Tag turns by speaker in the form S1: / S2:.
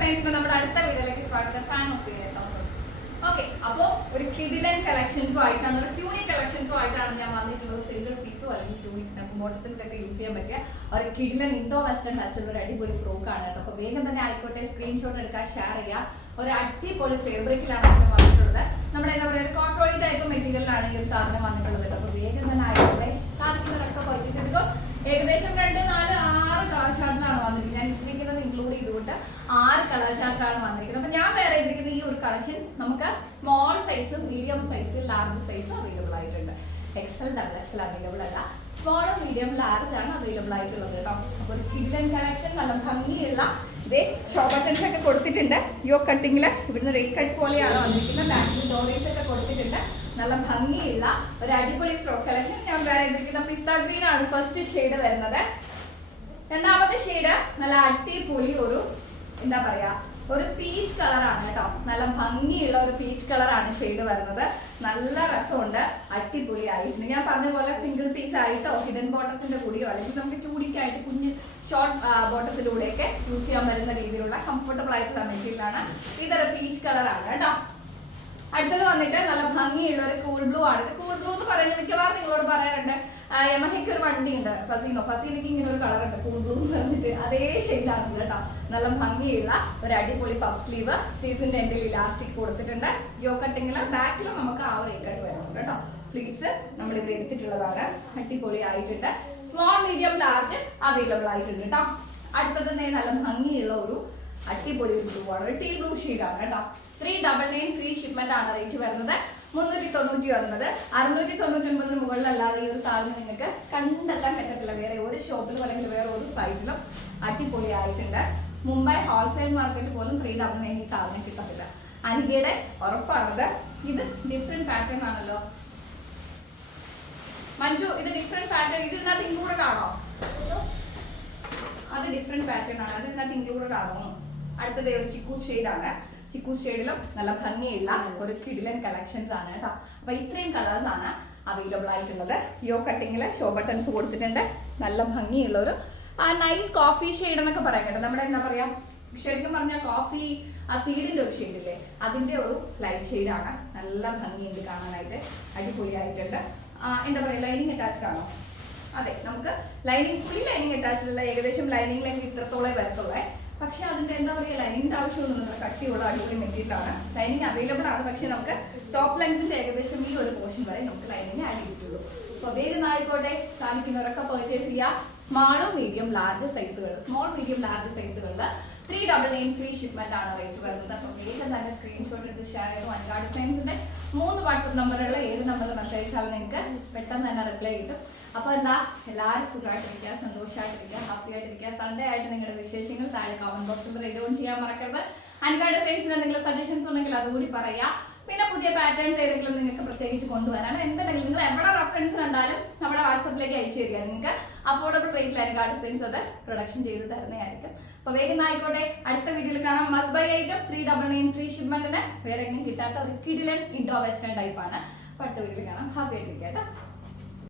S1: സയൻസിന് നമ്മുടെ അടുത്ത വീഡിയോയിലേക്ക് സ്വാഗതം. ഫാൻ ഓഫ് ഓക്കെ അപ്പോ ഒരു കിഡിലൻ കളക്ഷൻസും ആയിട്ടാണ് ഒരു ട്യൂണിക് കളക്ഷൻസും ആയിട്ടാണ് ഞാൻ വന്നിട്ടുള്ളത്. സിംഗിൾ പീസോ അല്ലെങ്കിൽ ട്യൂണിക് ബോട്ടത്തിലൊക്കെ യൂസ് ചെയ്യാൻ പറ്റിയ ഒരു കിഡിലൻ ഇൻഡോ വെസ്റ്റേൺ ടച്ചുള്ള ഒരു അടിപൊളി ആണ് കേട്ടോ. അപ്പൊ വേഗം തന്നെ ആയിക്കോട്ടെ സ്ക്രീൻഷോട്ട് എടുക്കാൻ ഷെയർ ചെയ്യുക ഒരു അടിപൊളി ഫേബ്രിക്കിലാണ് വന്നിട്ടുള്ളത്. നമ്മുടെ എന്താ പറയുക കോൺട്രോയിൽ ടൈപ്പ് മെറ്റീരിയലാണ് ഈ ഒരു സാധനം വന്നിട്ടുള്ളത് കേട്ടോ അപ്പൊ വേഗം തന്നെ ആയിക്കോട്ടെ സാധിക്കുന്നവരൊക്കെ പർച്ചേസ് ബിക്കോസ് ഏകദേശം രണ്ട് നാല് ആറ് കളർ ചാർട്ടിലാണ് വന്നിരിക്കുന്നത് ഞാൻ ഇട്ടിരിക്കുന്നത് ഇൻക്ലൂഡ് ചെയ്തുകൊണ്ട് ആണ് വന്നിരിക്കുന്നത്. അപ്പൊ ഞാൻ വേറെ ഇരിക്കുന്ന ഈ ഒരു കളക്ഷൻ നമുക്ക് small size medium size large size available ആയിട്ടുണ്ട്. എക്സൽ ഡബിൾ എക്സൽ അവൈലബിൾ അല്ല. സ്മോളും മീഡിയം ലാർജ് ആണ് അവൈലബിൾ ആയിട്ടുള്ളത് കേട്ടോ. അപ്പോൾ ഒരു കിഡിലൻ കളക്ഷൻ നല്ല ഭംഗിയുള്ള ഇതേ ഷോ ബട്ടൺസ് ഒക്കെ കൊടുത്തിട്ടുണ്ട്. യോ കട്ടിങ്ങിൽ ഇവിടുന്ന് റേറ്റ് കട്ട് പോലെയാണ് വന്നിരിക്കുന്നത്. ബാക്കിൽ ഡോറീസ് ഒക്കെ കൊടുത്തിട്ടുണ്ട്. നല്ല ഭംഗിയുള്ള ഒരു അടിപൊളി ഫ്രോക്ക് കളക്ഷൻ ഞാൻ വേറെ ചെയ്തിരിക്കുന്ന പിസ്ത ഗ്രീൻ ആണ് ഫസ്റ്റ് ഷെയ്ഡ് വരുന്നത്. രണ്ടാമത്തെ ഷെയ്ഡ് നല്ല അടിപൊളി ഒരു എന്താ പറയാ ഒരു പീച്ച് കളറാണ് കേട്ടോ. നല്ല ഭംഗിയുള്ള ഒരു പീച്ച് കളറാണ് ഷെയ്ഡ് വരുന്നത്. നല്ല രസമുണ്ട്. അടിപൊളി ആയിട്ടുണ്ട് ഞാൻ പറഞ്ഞ പോലെ സിംഗിൾ പീസ് ആയിട്ടോ ഹിഡൻ ബോട്ടസിന്റെ കൂടിയോ അല്ലെങ്കിൽ നമുക്ക് ചൂടിക്കായിട്ട് കുഞ്ഞ് ഷോർട്ട് ബോട്ടസിലൂടെയൊക്കെ യൂസ് ചെയ്യാൻ പറ്റുന്ന രീതിയിലുള്ള കംഫർട്ടബിൾ ആയിട്ടുള്ള മെറ്റീരിയലാണ് ഇതൊരു പീച്ച് കളറാണ് കേട്ടോ. അടുത്തത് വന്നിട്ട് നല്ല ഭംഗിയുള്ള ഒരു കൂൾ ബ്ലൂ ആണ്. ഇത് കൂൾ ബ്ലൂ എന്ന് പറയുന്നത് മിക്കവാറും നിങ്ങളോട് പറയാറുണ്ട്. യമഹയ്ക്ക് ഒരു വണ്ടി ഉണ്ട് ഫസീനോ ഫസീനയ്ക്ക് ഇങ്ങനെ ഒരു കളർ ഉണ്ട് കൂൾ പറഞ്ഞിട്ട്. അതേ ഷെയ്ഡാണ് കേട്ടോ. നല്ല ഭംഗിയുള്ള ഒരു അടിപൊളി പഫ് സ്ലീവ് സ്ലീവ്സിന്റെ എൻഡിൽ ഇലാസ്റ്റിക് കൊടുത്തിട്ടുണ്ട്. യോ കട്ടിങ്ങിൽ ബാക്കിൽ നമുക്ക് ആ ഒരു കട്ട് വരുന്നുണ്ട് കേട്ടോ. ഫ്ലീറ്റ്സ് നമ്മൾ ഇവിടെ എടുത്തിട്ടുള്ളതാണ്. അടിപൊളി ആയിട്ടുണ്ട് സ്മോൾ മീഡിയം ലാർജ് അവൈലബിൾ ആയിട്ടുണ്ട് കേട്ടോ. അടുത്തത് നല്ല ഭംഗിയുള്ള ഒരു അടിപൊളി ഒരു ബ്ലൂ ആണ്. ടീ ബ്ലൂ ഷെയ്ഡാണ് കേട്ടോ. Three double nine free shipment ആണ് റേറ്റ് വരുന്നത്. മുന്നൂറ്റി തൊണ്ണൂറ്റി ഒൻപത് അറുന്നൂറ്റി തൊണ്ണൂറ്റി ഒൻപതിന് മുകളിലല്ലാതെ ഈ ഒരു സാധനം നിങ്ങൾക്ക് കണ്ടെത്താൻ പറ്റത്തില്ല വേറെ ഒരു ഷോപ്പിലും അല്ലെങ്കിൽ വേറെ ഒരു സൈറ്റിലും അടിപൊളി ആയിട്ടുണ്ട് മുംബൈ ഹോൾസെയിൽ മാർക്കറ്റ് പോലും ത്രീ നയൻ ഈ സാധനം കിട്ടത്തില്ല. അനികയുടെ ഉറപ്പാണത്. ഇത് ഡിഫറെന്റ് പാറ്റേൺ ആണല്ലോ. മഞ്ജു ഇത് ഡിഫറെന്റ് പാറ്റേൺ ഇത് ഇതിനകത്ത് ഇൻക്ലൂഡഡ് ആണോ? അത് ഡിഫറെന്റ് പാറ്റേൺ ആണ്. അത് ഇതിനകത്ത് ഇൻക്ലൂഡഡ് ആണോ? അടുത്തത് ഒരു ചിക്കു ആണ് ചിക്കൂ ഷെയ്ഡിലും നല്ല ഭംഗിയുള്ള ഒരു കിഡിലൻ കളക്ഷൻസ് ആണ് കേട്ടോ. അപ്പൊ ഇത്രയും കളേഴ്സ് ആണ് അവൈലബിൾ ആയിട്ടുള്ളത്. യോ കട്ടിങ്ങിൽ ഷോ ബട്ടൺസ് കൊടുത്തിട്ടുണ്ട്. നല്ല ഭംഗിയുള്ള ഒരു നൈസ് കോഫി ഷെയ്ഡ് എന്നൊക്കെ പറയാം കേട്ടോ. നമ്മുടെ എന്താ പറയാ ശരിക്കും പറഞ്ഞാൽ കോഫി ആ സീഡിന്റെ ഒരു ഷെയ്ഡ് ഇല്ലേ? അതിന്റെ ഒരു ലൈറ്റ് ഷെയ്ഡാണ് നല്ല ഭംഗിയുണ്ട് കാണാനായിട്ട്. അടിപൊളിയായിട്ടുണ്ട്. എന്താ പറയാ ലൈനിങ് അറ്റാച്ച്ഡ് ആണോ? അതെ നമുക്ക് ലൈനിങ് ഫുൾ ലൈനിങ് അറ്റാച്ച്ഡ് അല്ല ഏകദേശം ലൈനിങ് ലൈനിങ് ഇത്രത്തോളം വരത്തുള്ളേ. എന്താ പറയുക ലൈനിങ്ങിന്റെ ആവശ്യമൊന്നുമില്ല കട്ടിയുള്ള അടിപൊളി മെറ്റീരിയൽ ആണ് ലൈനിങ് അവൈലബിൾ ആണ് പക്ഷെ നമുക്ക് ടോപ്പ് ലൈനിന്റെ ഏകദേശം ഈ ഒരു പോർഷൻ വരെ നമുക്ക് ലൈനിങ് ആഡ് ചെയ്തിട്ടുള്ളൂ. അപ്പോൾ വേഗം ആയിക്കോട്ടെ സാധിക്കുന്നവരൊക്കെ പർച്ചേസ് ചെയ്യാം. സ്മാളും മീഡിയം ലാർജ് സൈസുകൾ small medium large സൈസുകളിൽ three double nine free shipment ആണ് റേറ്റ് വരുന്നത്. അപ്പോൾ വേഗം തന്നെ സ്ക്രീൻഷോട്ട് എടുത്ത് ഷെയർ ചെയ്തു അഞ്ചാട് ഡിസൈൻസിന്റെ മൂന്ന് വാട്സപ്പ് നമ്പറുകൾ ഏത് നമ്പർ മെസ്സേജ് അയച്ചാൽ നിങ്ങൾക്ക് പെട്ടെന്ന് തന്നെ റിപ്ലൈ കിട്ടും. അപ്പോൾ എന്താ എല്ലാവരും സുഖമായിട്ടിരിക്കുക സന്തോഷമായിട്ടിരിക്കുക ഹാപ്പി ആയിട്ടിരിക്കുക. സൺഡേ ആയിട്ട് നിങ്ങളുടെ വിശേഷങ്ങൾ താഴെ കമന്റ് ബോക്സിൽ റെഡിയോൺ ചെയ്യാൻ മറക്കരുത്. അൻകാട് ഡിസൈൻസിന് എന്തെങ്കിലും സജഷൻസ് ഉണ്ടെങ്കിൽ അതുകൂടി പറയാം പിന്നെ പുതിയ പാറ്റേൺസ് ഏതെങ്കിലും നിങ്ങൾക്ക് പ്രത്യേകിച്ച് കൊണ്ടുവരാൻ. എന്തുണ്ടെങ്കിലും നിങ്ങൾ എവിടെ റെഫറൻസ് കണ്ടാലും നമ്മുടെ വാട്സപ്പിലേക്ക് അയച്ചു തരിക. നിങ്ങൾക്ക് അഫോർഡബിൾ റേറ്റിലായിരിക്കും ആ അത് പ്രൊഡക്ഷൻ ചെയ്ത് തരുന്നതായിരിക്കും. അപ്പൊ വേഗം ആയിക്കോട്ടെ അടുത്ത വീഡിയോയിൽ കാണാം. Must buy item three double nine free ഷിപ്മെന്റിന് വേറെ എങ്ങും കിട്ടാത്ത ഒരു കിടിലൻ ഇൻഡോ വെസ്റ്റേൺ ടൈപ്പാണ് ആണ്. അപ്പൊ അടുത്ത വീഡിയോയിൽ കാണാം. ഹാപ്പി ആയിട്ടിരിക്കട്ടോ